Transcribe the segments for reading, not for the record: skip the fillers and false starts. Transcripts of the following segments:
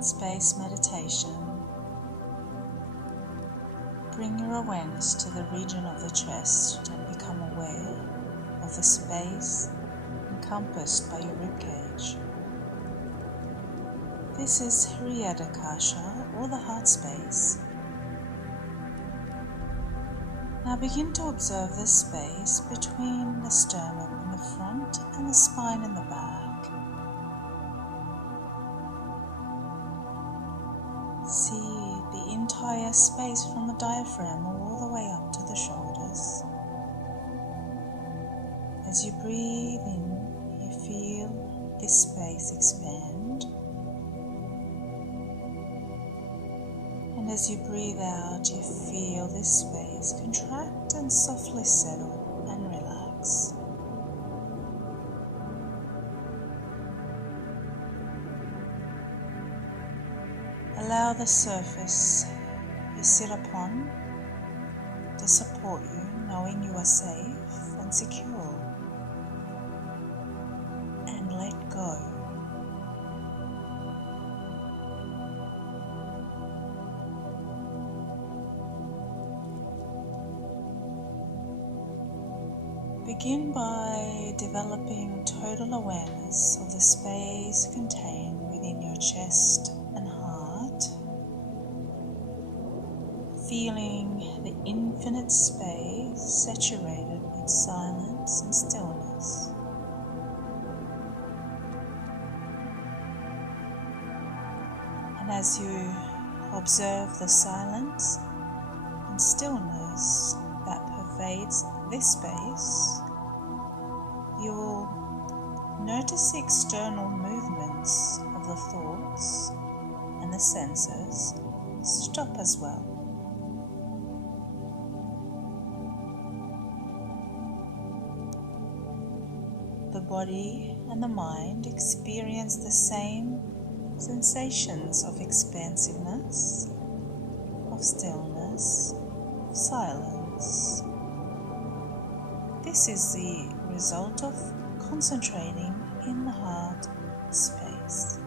heart space meditation, bring your awareness to the region of the chest and become aware of the space encompassed by your ribcage. This is Hriadakasha, or the heart space. Now begin to observe the space between the sternum in the front and the spine in the back. See the entire space from the diaphragm all the way up to the shoulders. As you breathe in, you feel this space expand. And as you breathe out, you feel this space contract and softly settle and relax. Allow the surface you sit upon to support you, knowing you are safe and secure. And let go. Begin by developing total awareness of the space contained within your chest and heart, feeling the infinite space saturated with silence and stillness. And as you observe the silence and stillness that pervades this space, you will notice the external movements of the thoughts and the senses stop as well. The body and the mind experience the same sensations of expansiveness, of stillness, of silence. This is the result of concentrating in the heart space.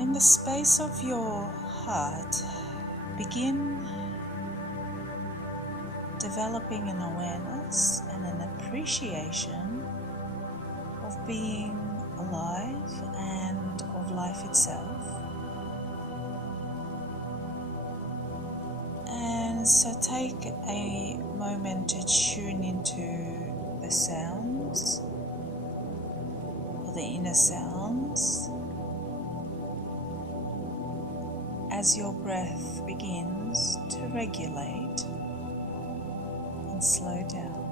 In the space of your heart, begin developing an awareness and an appreciation of being alive and of life itself. And so take a moment to tune into the sounds, or the inner sounds, as your breath begins to regulate and slow down.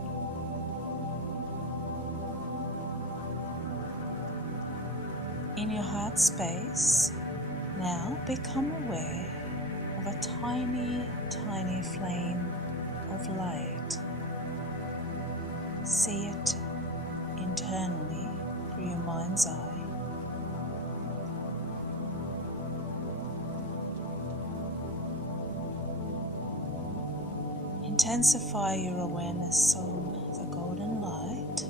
In your heart space, now become aware of a tiny, tiny flame of light. See it internally through your mind's eye. Intensify your awareness on the golden light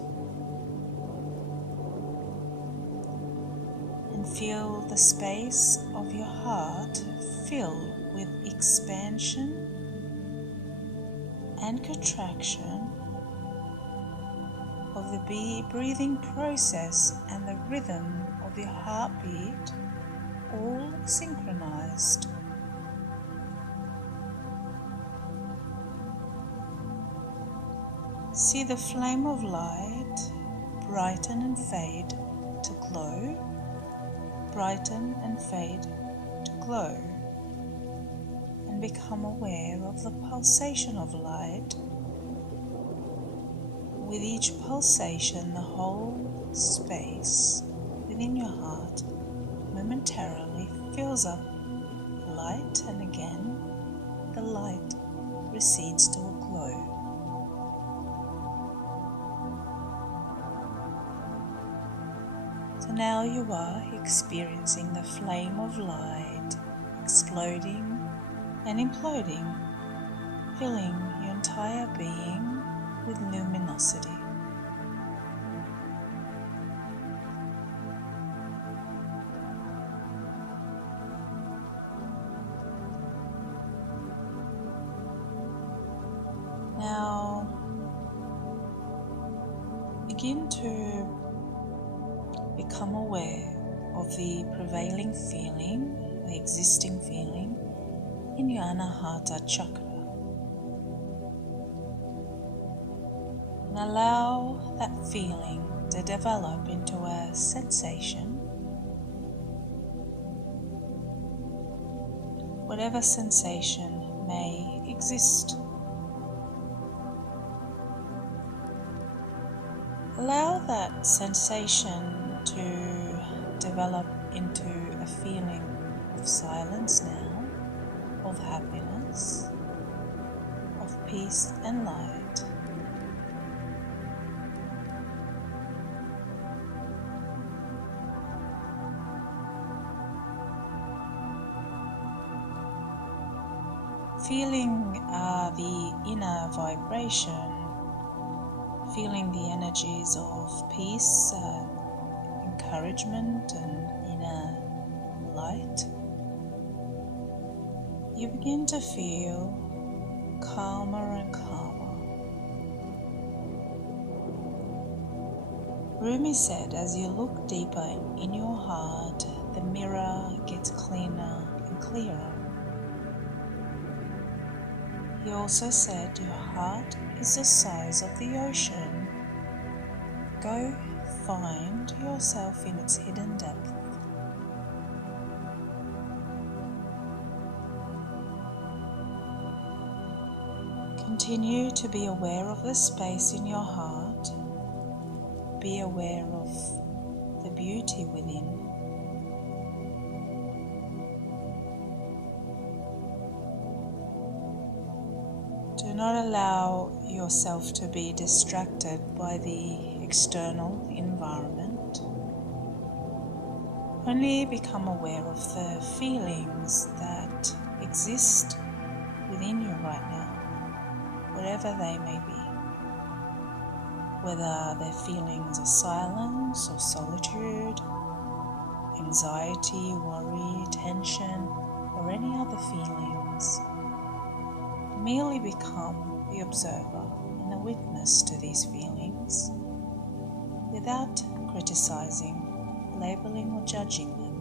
and feel the space of your heart fill with expansion and contraction of the breathing process and the rhythm of your heartbeat, all synchronized. See the flame of light brighten and fade to glow, brighten and fade to glow, and become aware of the pulsation of light. With each pulsation, the whole space within your heart momentarily fills up with light, and again the light recedes to a glow. So now you are experiencing the flame of light exploding and imploding, filling your entire being with luminosity. begin to become aware of the prevailing feeling, the existing feeling in your Anahata chakra. And allow that feeling to develop into a sensation. Whatever sensation may exist. Allow that sensation to develop into a feeling of silence now, of happiness, of peace and light. Feeling the inner vibration, feeling the energies of peace, encouragement and inner light, you begin to feel calmer and calmer. Rumi said, as you look deeper in your heart, the mirror gets cleaner and clearer. He also said, your heart is the size of the ocean. Go find yourself in its hidden depth. Continue to be aware of the space in your heart. Be aware of the beauty within. Do not allow yourself to be distracted by the external environment. Only become aware of the feelings that exist within you right now, whatever they may be. Whether they're feelings of silence or solitude, anxiety, worry, tension, or any other feelings. Merely become the observer and a witness to these feelings without criticizing, labeling or judging them.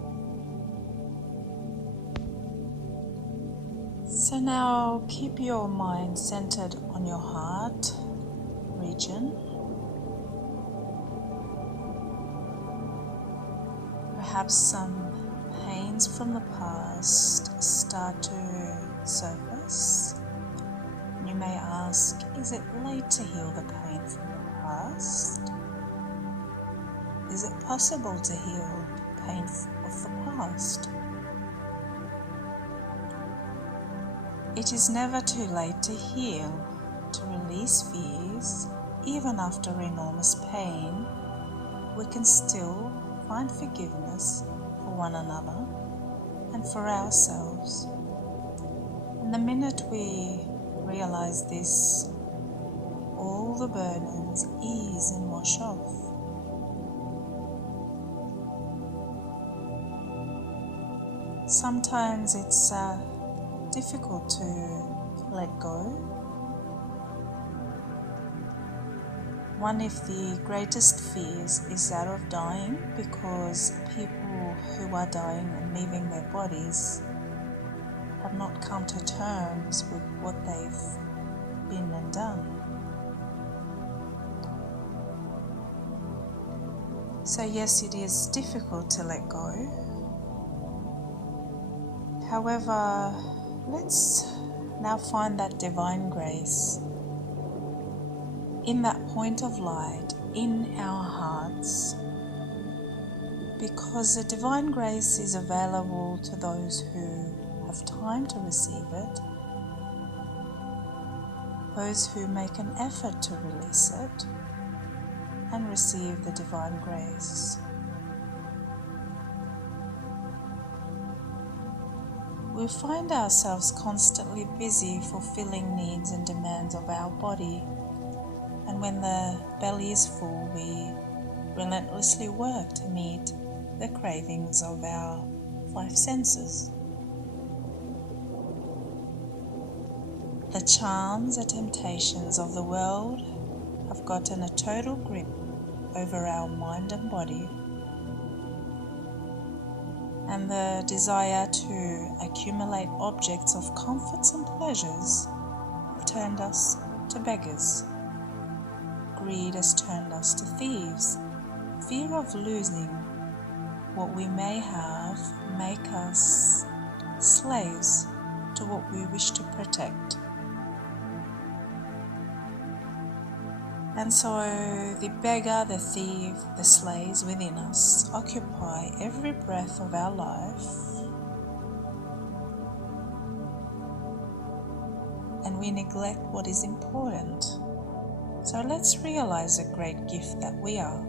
So now keep your mind centered on your heart region. Perhaps some pains from the past start to surface. You may ask, is it late to heal the pain from the past? Is it possible to heal pain of the past? It is never too late to heal, to release fears. Even after enormous pain, we can still find forgiveness for one another and for ourselves. And the minute we realize this, all the burdens ease and wash off. Sometimes it's difficult to let go. One of the greatest fears is that of dying, because people who are dying and leaving their bodies have not come to terms with what they've been and done. So yes, it is difficult to let go. However, let's now find that divine grace in that point of light in our hearts, because the divine grace is available to those who have time to receive it, those who make an effort to release it and receive the divine grace. We find ourselves constantly busy fulfilling needs and demands of our body, and when the belly is full, we relentlessly work to meet the cravings of our 5 senses. The charms, the temptations of the world have gotten a total grip over our mind and body, and the desire to accumulate objects of comforts and pleasures have turned us to beggars. Greed has turned us to thieves. Fear of losing what we may have make us slaves to what we wish to protect. And so the beggar, the thief, the slaves within us occupy every breath of our life, and we neglect what is important. So let's realize the great gift that we are.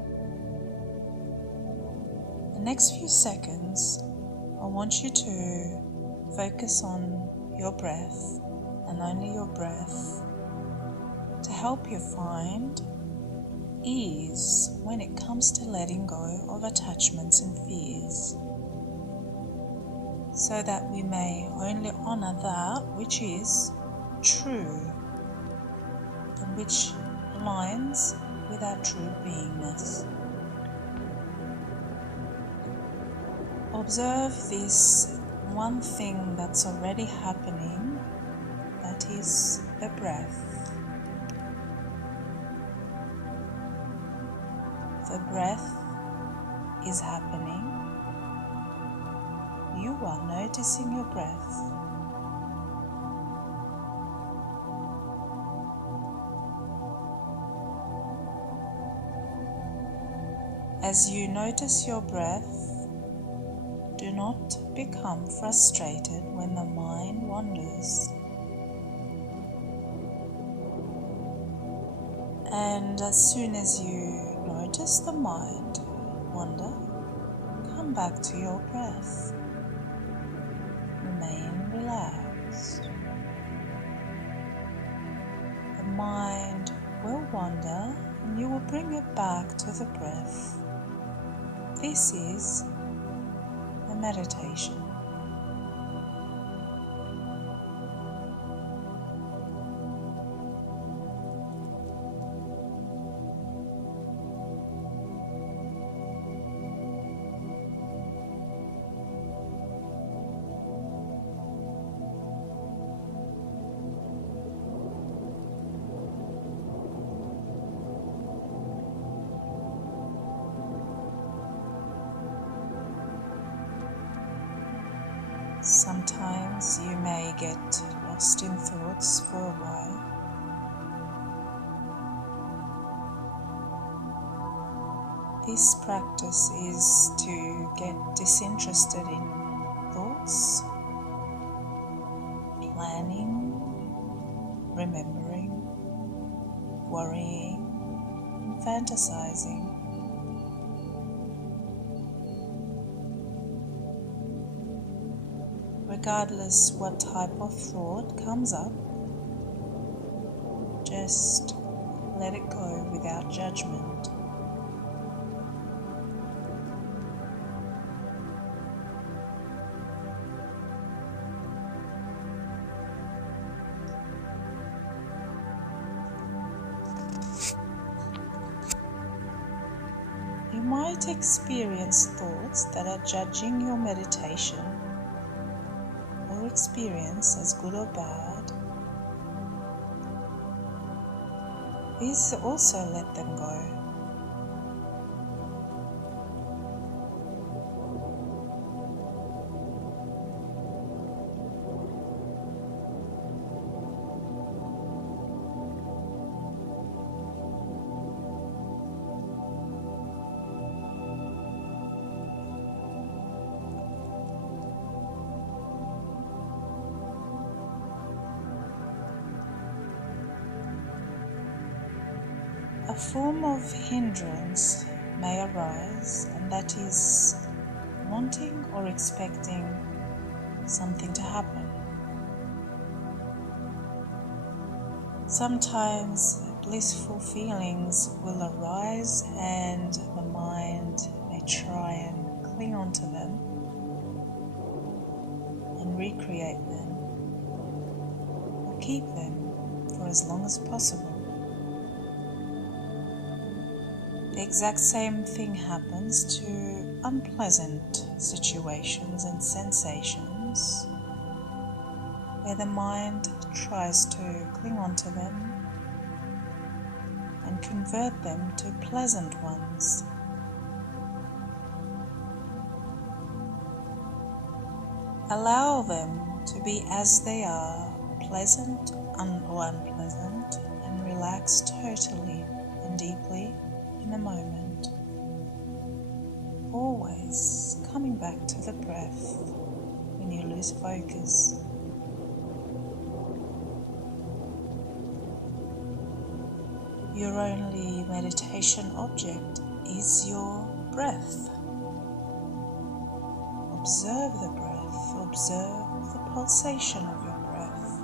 The next few seconds, I want you to focus on your breath and only your breath to help you find ease when it comes to letting go of attachments and fears, so that we may only honor that which is true and which aligns with our true beingness. Observe this one thing that's already happening, that is the breath. The breath is happening. You are noticing your breath. As you notice your breath, do not become frustrated when the mind wanders. And as soon as you notice the mind wander, come back to your breath. Remain relaxed. The mind will wander and you will bring it back to the breath. This is a meditation. Sometimes you may get lost in thoughts for a while. This practice is to get disinterested in thoughts, planning, remembering, worrying, and fantasizing. Regardless what type of thought comes up, just let it go without judgment. You might experience thoughts that are judging your meditation, or experience as good or bad. Please also let them go. A form of hindrance may arise, and that is wanting or expecting something to happen. Sometimes blissful feelings will arise and the mind may try and cling onto them and recreate them or keep them for as long as possible. The exact same thing happens to unpleasant situations and sensations where the mind tries to cling onto them and convert them to pleasant ones. Allow them to be as they are, pleasant or unpleasant, and relax totally and deeply in the moment. Always coming back to the breath when you lose focus. Your only meditation object is your breath. Observe the breath, observe the pulsation of your breath,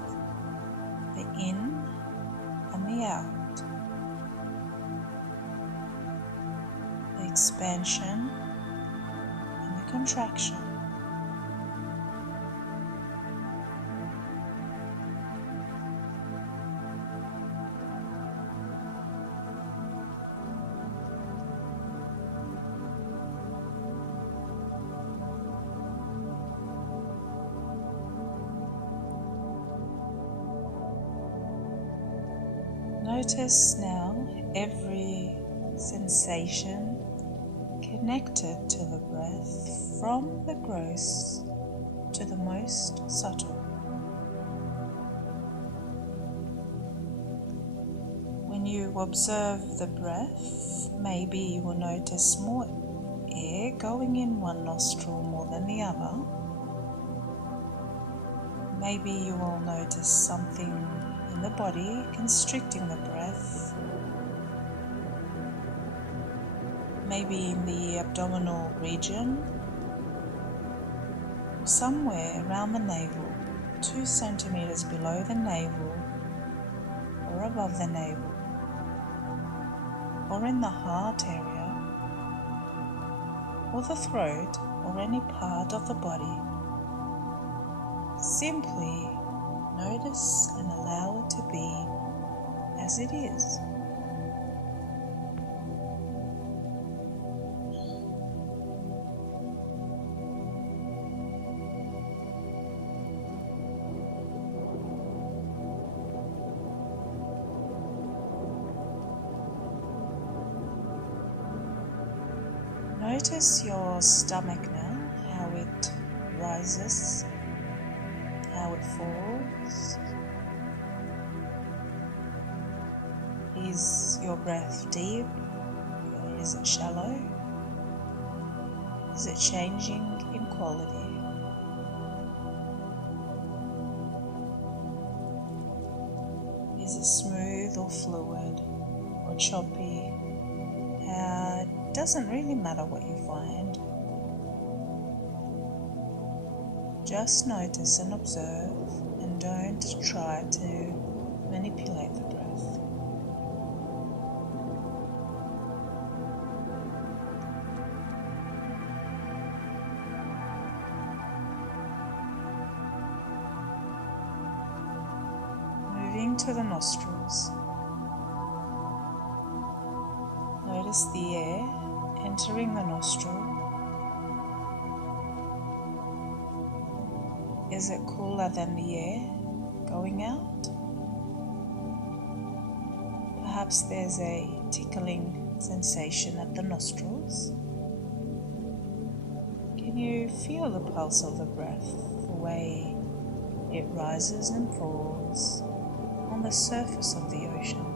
the in and the out, the expansion and the contraction. Notice now every sensation connected to the breath from the gross to the most subtle. When you observe the breath, maybe you will notice more air going in one nostril more than the other. Maybe you will notice something in the body constricting the breath. Maybe in the abdominal region, or somewhere around the navel, 2 centimeters below the navel, or above the navel, or in the heart area, or the throat, or any part of the body. Simply notice and allow it to be as it is. Notice your stomach now, how it rises, how it falls. Is your breath deep? Is it shallow? Is it changing in quality? Is it smooth or fluid or choppy? It doesn't really matter what you find. Just notice and observe, and don't try to manipulate the breath. Moving to the nostrils. Notice the air entering the nostril. Is it cooler than the air going out? Perhaps there's a tickling sensation at the nostrils. Can you feel the pulse of the breath, the way it rises and falls on the surface of the ocean?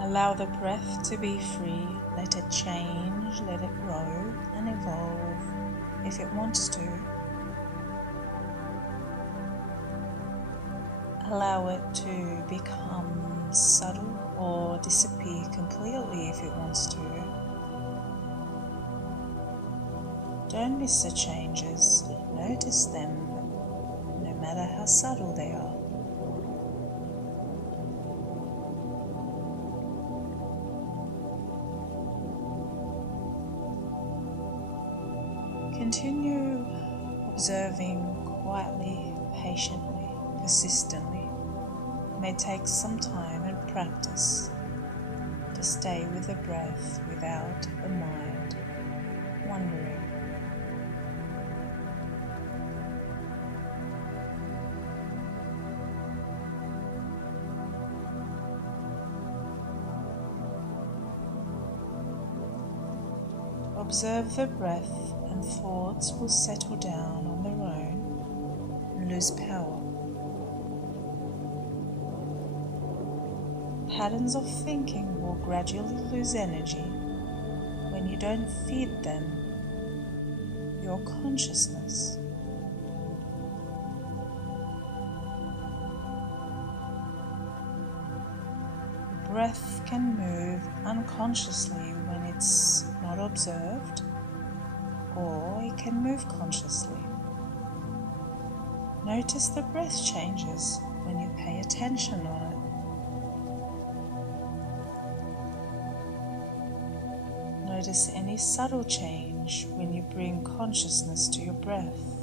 Allow the breath to be free, let it change, let it grow and evolve if it wants to. Allow it to become subtle or disappear completely if it wants to. Don't miss the changes, notice them, no matter how subtle they are. Continue observing quietly, patiently, persistently. It may take some time and practice to stay with the breath without the mind wandering. Observe the breath and thoughts will settle down on their own and lose power. Patterns of thinking will gradually lose energy when you don't feed them your consciousness. The breath can move unconsciously when it's not observed, or it can move consciously. Notice the breath changes when you pay attention on it. Notice any subtle change when you bring consciousness to your breath.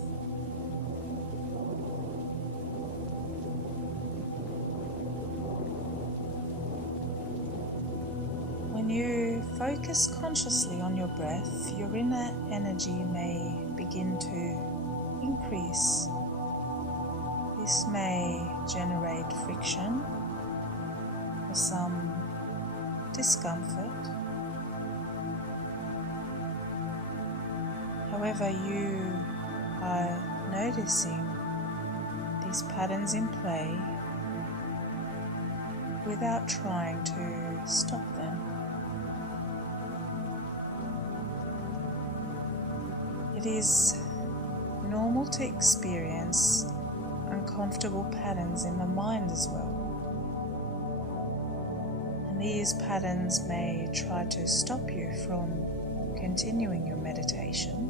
When you focus consciously on your breath, your inner energy may begin to increase. This may generate friction or some discomfort. However, you are noticing these patterns in play without trying to stop them. It is normal to experience uncomfortable patterns in the mind as well. And these patterns may try to stop you from continuing your meditation.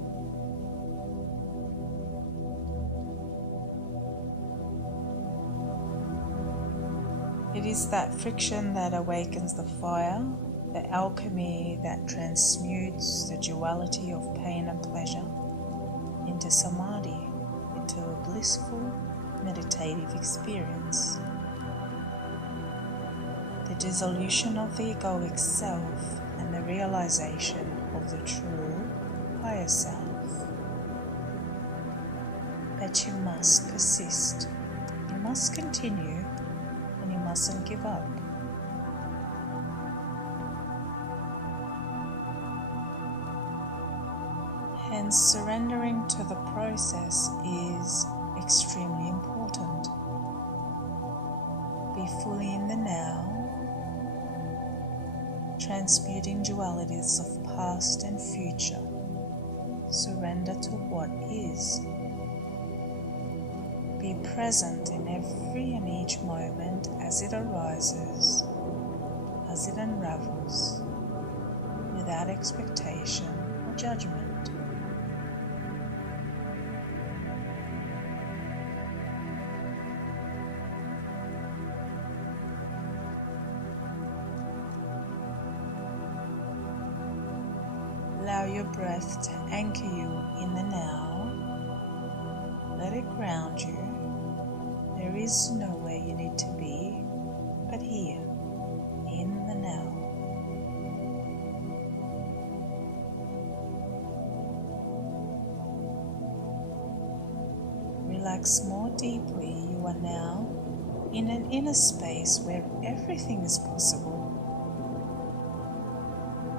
It is that friction that awakens the fire, the alchemy that transmutes the duality of pain and pleasure into samadhi, into a blissful meditative experience. The dissolution of the egoic self and the realization of the true higher self. But you must persist, you must continue, and you mustn't give up. Hence, surrendering to the process is extremely important. Be fully in the now, transmuting dualities of past and future. Surrender to what is. Be present in every and each moment as it arises, as it unravels, without expectation or judgment. Allow your breath to anchor you in the now. Let it ground you. There is nowhere you need to be, but here, in the now. Relax more deeply. You are now in an inner space where everything is possible.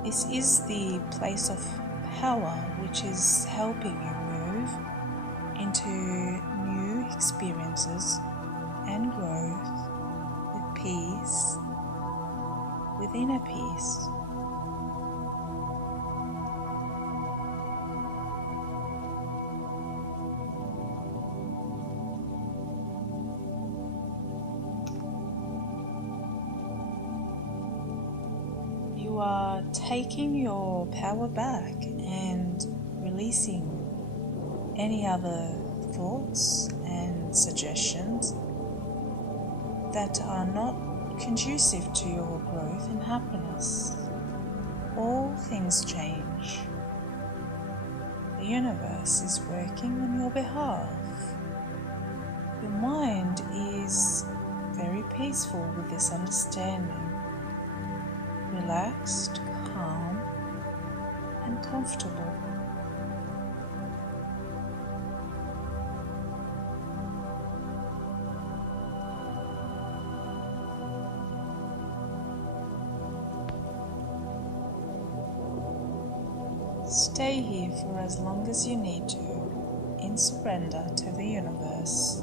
This is the place of power which is helping you move into new experiences and growth with peace, with inner peace. You are taking your power back and releasing any other thoughts and suggestions that are not conducive to your growth and happiness. All things change. The universe is working on your behalf. Your mind is very peaceful with this understanding, relaxed, calm, and comfortable. Stay here for as long as you need to, in surrender to the universe,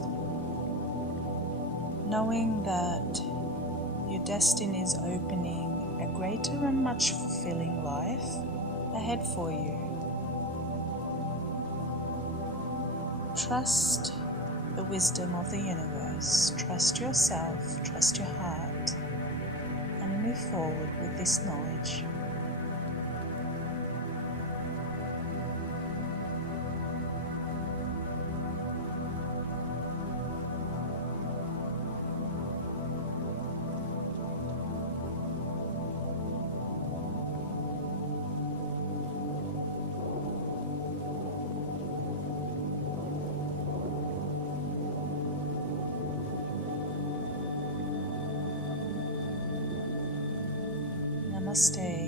knowing that your destiny is opening a greater and much fulfilling life ahead for you. Trust the wisdom of the universe, trust yourself, trust your heart, and move forward with this knowledge. Namaste.